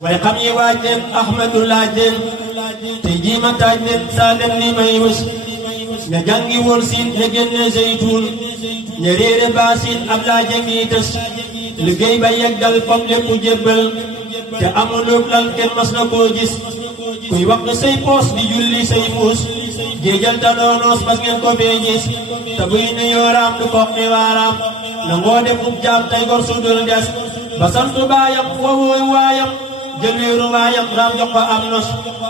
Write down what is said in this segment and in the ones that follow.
way xam yi waaj leen Ahmadu laaj leen te jiima taaj leen saa leen li may wës ña jàngi woon siin ña génne zeytuun ña réere baa siin ab laa jàngi tës liggéey ba yeggal fam lépp jébbal te amulub lal kenn mas na koo gis kuy wax na say poos di julli say muus géejal ta doonoos bas ngeen ko fee gis te buy nu yooraam du koog ni waaraam nangoo def ub jaam tay gor su dul des ba santu baayam wowooy waayam jël wéeru waayam raam jox ko am nos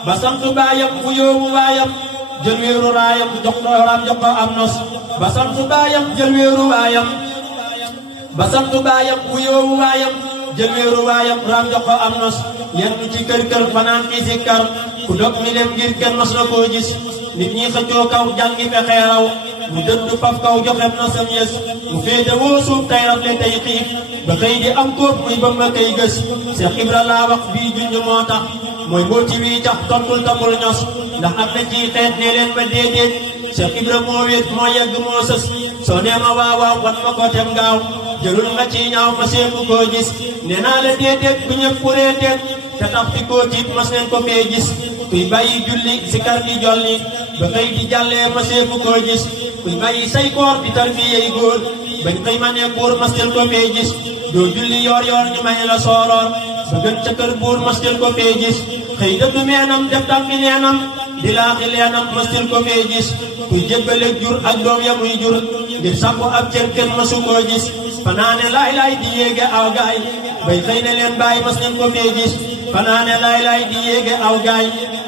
ba santu baayam wu yoowu waayam jël wéeru raayam jox ko raam jox ko am nos ba santu baayam jël wéeru waayam ba santu baayam wu yoowu waayam jël wéeru waayam raam jox ko am nos yenn ci kër kër fanaan fii si kar ku dog mi dem ngir kenn mas na koo gis nit ñi xëccoo kaw jàngi fexee raw mu dëddu faf kaw joxem na sam yes mu féete woo suuf tay rafle tay xiif ba xëy di am kóob muy ba ma koy gës Seex Ibra laa wax bii junj moo tax mooy mbooti wii tax tontul tamul ños ndax am na ci xeet ne leen ma déedéet Seex Ibra moo wéet moo yegg moo sës soo nee ma waawaaw wan ma ko tem gaaw jëlul nga ci ñaaw ma seeku koo gis nee naa la déedéet bu ñëpp pureeteet te tax fi koo tiit mas neen ko fee gis kuy bàyyi julli si kar di jolli ba xëy di jàllee ma seeku koo gis kuy bàyyi say koor di tarbiyey góor bañ xëy ma ne buur mas neen ko fee gis doo julli yoor yoor ñu may la sooroor ba gën ca kër buur mas neen ko fee gis xëy dëddu meenam def tànki neenam di laaxi leenam mas neen ko fee gis kuy jébbaleeg jur ak doom ya muy jur ngir sàkku ab cër kenn masu koo gis fanaane laay laay di yéege aw gaay bay xëy ne leen bàyyi mas neen ko fee gis fanaane laay laay di yéege aw gaay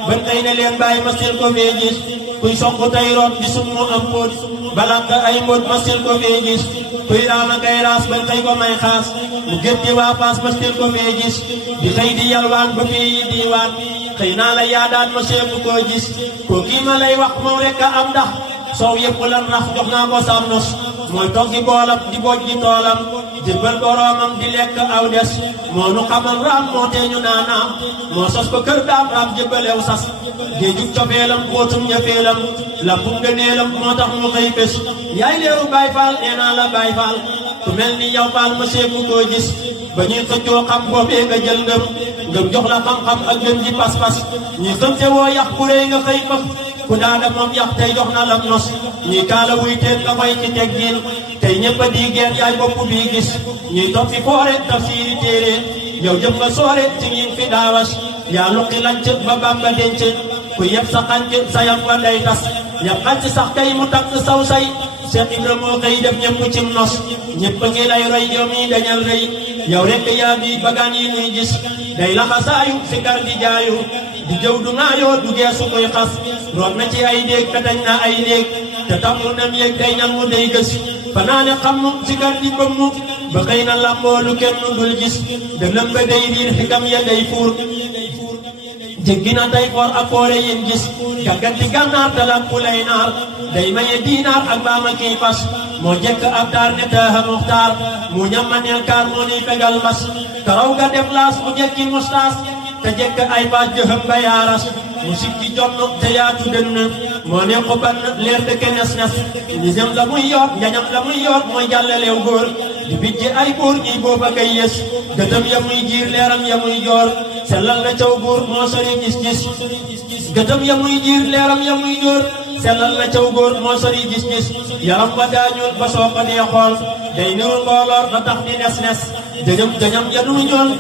bañ xëy ne leen bàyyi mas neen ko fee gis kuy sonk tay root di summu am póot balanga ay mbóot mas neen ko fee gis kuy raama kay raas bañ xëy ko may xaas mu gétti waa paas mas neen ko fee gis di xëy di yalwaan ba fii yi diiwaan xëy naa la yaadaan ma seefu koo gis koo kii ma lay wax moom rekk a am ndax soow yëpp lan rax jox naa ko sam nos mooy toog di boolam di boj di toolam jébbal boroomam di lekk aw des moo nu xamal raam moo teeñu naanaam moo sos ko kër daam raam jébbalew sas géejug cofeelam bootum ñafeelam lampum gëneelam moo tax mu xëy bés yaay leeru Baay Faal nee naa la Baay Faal ku mel ni yow Faal ma seefu koo gis ba ñuy xëccoo xam boobee nga jël ngëm jox la xam-xam ak gën ji pas-pas ñi xam te woo yax ku réy nga xëy faf ku daada moom yax tey jox na lam nos ñi kaala wuy teen nga fay ci teggin tey ñëpp a di geen yaay bopp bii gis ñuy topp fi foore tafsiiri téere yow jëm nga soore ci ñi fi daawas yaa luqi lanc ba Bamba denc ku yeb sa xanc sa yam ba day tas yab xanc sax kay mu takk saw say Seex Ibra moo xëy def ñëpp cim nos ñëpp a ngi lay roy yow mi dañal rëy yow rekk yaa bi bagaan yi ñuy gis day laxasaayu si kar di jaayu di jëw du ngaayoo du geesu koy xas root na ci ay déeg petañ na ay déeg te tamul nam yéeg day ñan mu day gës fanaane xammu si kar di bëmmu ba xëy na lamboolu kenn dul gis dënëm ba day riir xikam ya day fuur jéggi na tey xoor ak xoore yin gis gàgganti gànnaar talat ku lay naar day maye diinaar ak baama kii fas moo jekk ab taar ne taaxa muxtaar mu ñammaneel kaar moo niy fegal mas karaw ga def laas mu jekki mustaas te jekk ay baaj jëxëm ba yaaras mu sikki jonn te yaatu dënn moo ne ko bann leer de kenes nes ñiñam la muy yoot njañam la muy yoot mooy jàllaleew góor di bijji ay buur ñiy booba kay yës gëtëm ya muy jiir leeram ya muy joor sellal na caw góor moo sori gis-gis gëtëm ya muy jiir leeram ya muy joor sellal na caw góor moo sori gis-gis yaram ba daañul ba soo ko dee xool day niru mbooloor ba tax di nes-nes jëñam ja du ñool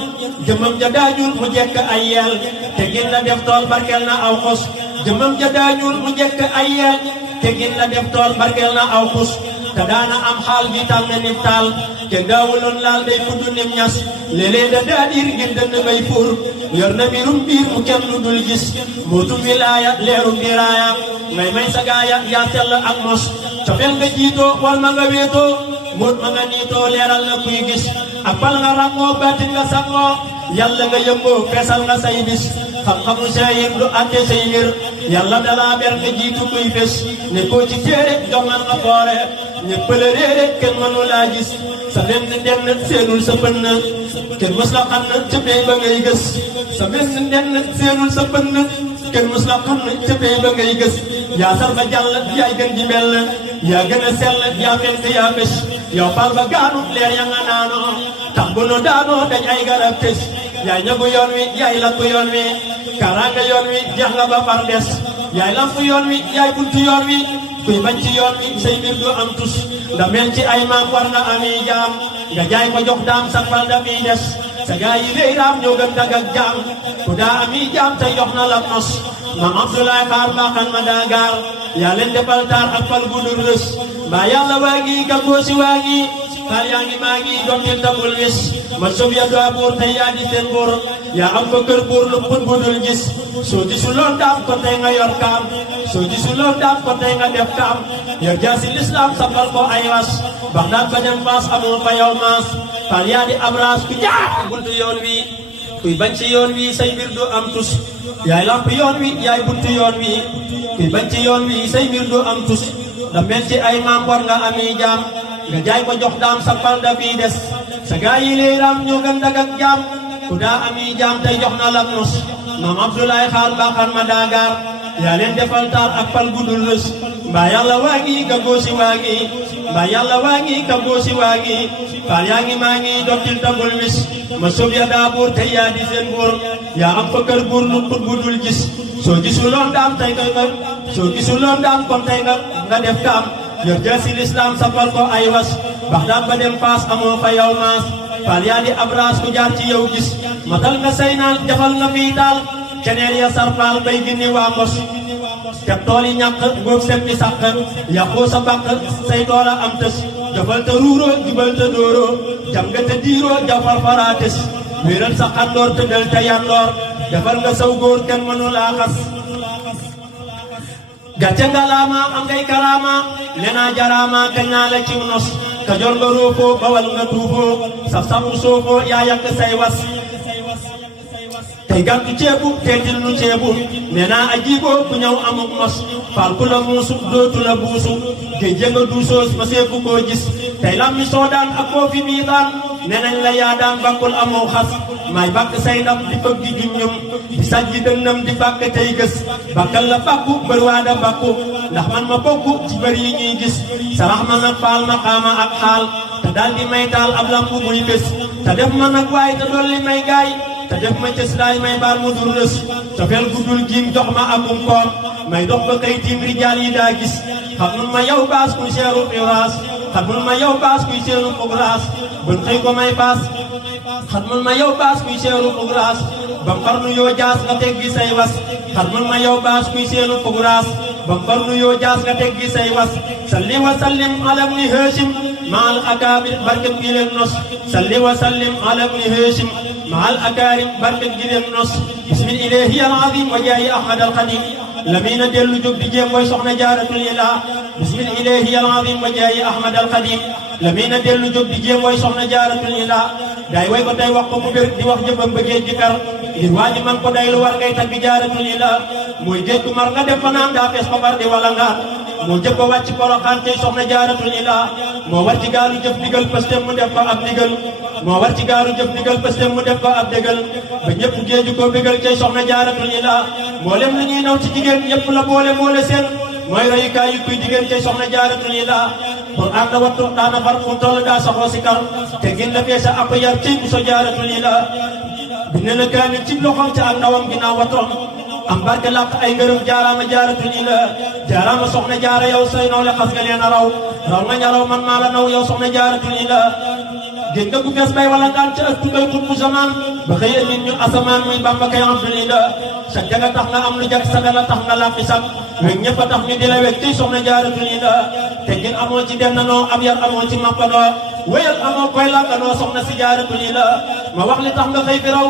jëmam ja daañul mu jekk ay yeel te gin la def tool barkeel na aw xus jëmam ja daañul mu jekk ay yeel te gin la def tool barkeel na aw xus te daana am xaal bi tàng nim taal te daawuloon laal day fudd nim ñas léeg-léeg da daadir ngir dënn bay fuur yor na mbirum biir mu kenn lu dul gis mootum wilaaya leerum biraaya may sa gaaya yaa sell ak mos cofeel nga jiitoo wal ma nga wéetoo moot ma nga niitoo leeral na kuy gis ak pal nga ràngoo baatin nga sangoo yàlla nga yëngoo feesal nga say bis xam-xamu saayir du àtte say mbir yàlla dalaa ber nga jiitu kuy fes ne koo ci téere jongal nga foore ñëpp la réere kenn mënu laa gis sa benn ndenn seenul sa bënn kenn mës la xam na cëppee ba ngay gës sa benn ndenn seenul sa bënn kenn mës la xam na cëppee ba ngay gës yaa sar ba jàll yaay gën ji mel yaa gën a sell yaa fent yaa bés yow fal ba gaanu leer ya nga naanoo tax bu nu daanoo dañ ay garab tës yaay ñagu yoon wi yaay lakku yoon wi kaaraanga yoon wi jeex nga ba far des yaay lampu yoon wi yaay buntu yoon wi kuy bañ ci yoon wi say mbir du am tus ndamel ci ay maam war nga ami jaam nga jaay ko jox daam sa fal dami des sa gaa yi léy raam ñoo gën dag ak jaam ku daa ami jaam tey jox na la nos maam Abdoulaye Xaar baaxan ma daa gaar yaa leen defal taar ak fal gudul rës mbaa yàlla waa ngi gàggoosi waa ngi xaal yaa ngi maa ngi doon til tabul wis ma sob ya doa buur tey yaa di seen buur yaa am ko kër buur lu put budul gis soo gisuloon daam ko tey nga yor kaam soo gisuloon daam ko tey nga def kaam yor jaasi lislaam safal ko ay was bax daan ko dem faas amul fa yow maas xaal yaa di abraas ku jaar buntu yoon wi kuy bañ ci yoon wi say mbir du am tus yaay lamp yoon wi yaay buntu yoon wi kuy bañ ci yoon wi say mbir du am tus da mel ci ay maam war nga ami jaam nga jaay ko jox daam sa fal da fii des sa gaa yi leeram ñoo gën dag ak jaam ku daa ami jaam tey jox na la nos maam Abdoulaye Xaar baaxan ma daa gaar yaa leen defal taar ak fal gudul rës mbaa yàlla waa ngi ka góosi waa ngi mbaa yàlla waa ngi ka góosi waa ngi faal yaa ngi maa ngi dottil tabul wis ma sob ya daa buur tey yaa di seen buur yaa am fa kër buur lu put budul gis soo gisuloon daam tey koy soo gisuloon daam kon tey nga def kaam yor jaasi lislaam safal ko ay was bax daan ba dem paas amoo fa yow maas faal yaa di abraas ku jaar ci yow gis matal nga say naan jafal nga fii taal keneen ya sarfaal bay ginni waa mbos te tool yi ñàkk ngóob seppi sàq yàqoo sa bàq say toola am tës jafal te ruuroo jubal te dóoroo jam nga te diiroo jafal faraa tës wéeral sa xandoor tëddal te yandoor defal nga saw góor kenn mënu laa xas gàcce nga laama am ngay karaama lenaa jaraama kañ naa la ciw nos ka jor nga roofoo bawal nga tuufoo saf safu soofoo yaa yàq say was tey gàntu ceebu teetil nu ceebu nee naa ajiiboo ku ñëw amuk mos faal ku la muusu dootu la buusu géej jënga duusoos ma seebu koo gis tey lam mi soodaan ak koo fi bii daan nee nañ la yaa daan bakkul amoo xas may bàkk say ndam di fëgg di juññum di sajji dënnam di bàkk tey gës bàkkal la bàkku bër waa da bàkku ndax man ma bokk ci bër yi ñuy gis sarax ma nag faal ma xaama ak xaal te daal di may taal ab lampu muy bés te def ma nag waaye te dolli may gaay te def ma cës laay may baal mu dur rës cofeel guddul giim jox ma akum koom may dox ba kay tiim rijaal yi daa gis xam nun ma yow baas kuy seeru xiwraas xam nun ma yow baas kuy seeru xugraas bën xëy ko may baas xam nun ma yow baas kuy seeru xugraas bam far nu yoo jaas nga teggi say was xam nun ma yow baas kuy seeru xugraas bam far nu yoo jaas nga teggi say was salli wa sallim ala ibni Hashim maal akaabir barket gi leen nos salli wa sallim ala ibni Hashim maal akaarim barket gi leen nos bismil ilaahi al azim wa jaayi ahmad al xadim lamina dellu jóg di jéem mooy soxna jaaratul ilaa bismil ilaahi al azim wa jaayi ahmad al xadim lamina dellu jóg di jéem mooy soxna jaaratul ilaa day way ko tey wax ko mu bér di wax jëfam ba géej gi fer ngir waa ji man ko day lu war ngay tagg jaaratul ilaa mooy géej gu mar nga def fa naan daa fees ko bar di wala ngaan moo jëf ko wàcc Poroxaan tey soxna jaaratul ilaa moo war ci gaalu jëf ndigal pëste mu def ko ab ndigal moo war ci gaalu jëf ndigal pëste mu def ko ab dégal ba ñëpp géeju ko bégal tey soxna jaaratul ilaa mboolem lu ñuy naw ci jigéen ñëpp la boole seen mooy royukaay yu kuy jigéen tey soxna jaaratul ilaa Qur'aan la wattu daana far fu toll daa saxoo si kar te gin la feesa ak yar ci bu so jaaratul ilaa bind na kaamil ci loxoom ca ak ndawam ginnaaw watoom am barke làq ay ngërëm jaaraama jaaratul ilaa jaaraama soxna jaara yow say naw le xas nga leen a raw nga ñaraw man maa la naw yow soxna jaaratul ilaa géej nga gu fees bay wala ngaan ca ëttu bay xut bu zamaan ba xëy a nit ñu asamaan muy Bamba kay abdul ilaa sa jaga tax nga am lu jag saga la tax nga làqi sag wég ñëpp a tax ñu di la wég ci soxna jaaratul ilaa te gin amoo ci dennanoo ab yar amoo ci mappanoo wéyal amoo koy làkkanoo soxna si jaaratul ilaa ma wax li tax nga xëy fi raw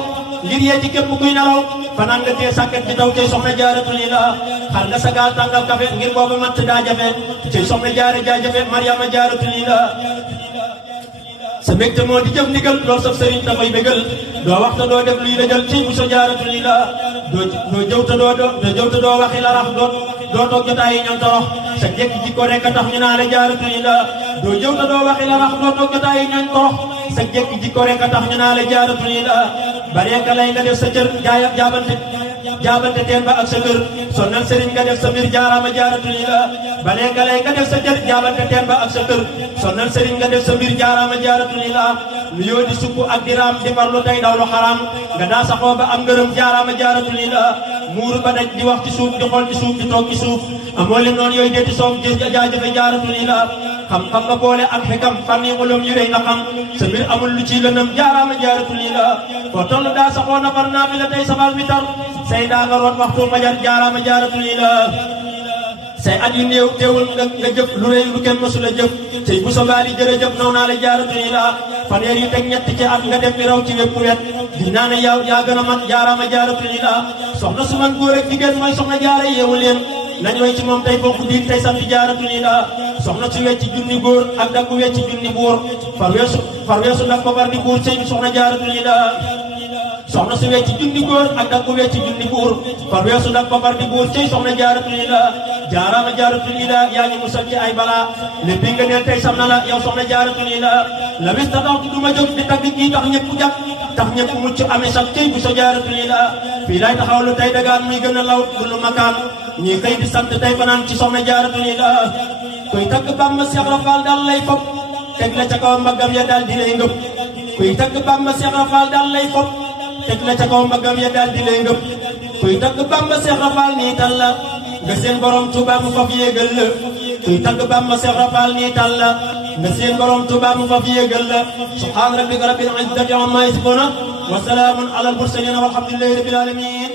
ngir yee ci képp kuy nelaw fanaan nga tee sàkket ci taw tey soxna jaaratul ilaa xar nga sa gaal tàngal kafe ngir boobu matt daa jafe tey soxna jaare jaa jafe Mariama jaaratul ilaa sa mbégte moo di jëf ndigal lool saf sëriñ dafay bégal doo wax te doo def luy la jël ci muso jaaratul ilaa doo jëw te doo waxi la rax doo toog jotaay yi ñam torox sa jekk jikko rek a tax ñu naa la jaaratul ilaa doo jëw te doo waxi la rax doo toog jotaay yi ñam torox sa jekk jikko rek a tax ñu naa la jaaratul ilaa bare ka lay nga def sa cër jaabante jaabante teen ba ak sa kër sonnal sëriñ nga def sa mbir jaaraama jaaratulillah balee galay nga def sa jër jaabante teen ba ak sa kër sonnal sëriñ nga def sa mbir jaaraama jaaratulillah lu yoo di sukk ak di raam di farlu tey daw lu xaraam nga daa saxoo ba am ngërëm jaaraama jaaratulillah muuru ba daj di wax ci suuf di xool ci suuf di toog ci suuf amoo lim noonu yooyu deeti soom jës jaajëfe jaaratulillah xam-xam nga boole ak xikam fànni ulum yu rëy nga xam sa mbir amul lu ci lëndëm jaaraama jaaratulillah foo toll daa saxoo nafar naafila tey sabal witar say daa nga root waxtu majar jaaraama jaaratulillah say at yu néew teewul nga jëf lu rëy lu kenn mësula jëf say bu sobaali jërëjëf naw naa la jaaratulillah fanweer yu teg ñett ci at nga def mi raw ci wépp wet di naa ne yow yaa gën a mat jaaraama jaaratulillah soxna su man góor ak jigéen mooy soxna jaara yeewu leen nañ way ci moom tey bokk diin tey sant jaaratulillah soxna su wecci junni góor ak dakku wecci junni buur far weesu dak ko bar di buur sëy soxna jaaratulillah soxna su wecci junni góor ak dakku wecci junni buur far weesu dak ko bar di buur sëy soxna jaaratulillah jaaraama jaaratulillah yaa ngi musal ci ay balaa lépp nga neel tey sam na la yow soxna jaaratulillah la wis ta tax du ma jóg di tagg kii tax ñëpp jàpp tax ñëpp mucc amee sax cëy bu sa jaaratulillah fii lay taxawlu tey dagaan muy gën a law kullu makaan ñii xëy di sant tey fanaan ci soxna jaaratulillah kuy tagg Bamba Seex Rafal daal lay fop teg la ca kaw mbaggam ya daal di lay ngëp kuy tagg Bamba Seex Rafal daal lay fop teg la ca kaw mbaggam ya daal di lay ngëp kuy tagg Bamba Seex Rafal nii tal la nga seen borom Tuuba mu faf yéegal la kuy tagg Bamba Seex Rafal nii tal la nga seen borom Tuuba mu faf yéegal la subhaana rabbika rabbil izzati ammaa yasifuun wa salaamun alal mursaliin walhamdulillahi rabbil aalamiin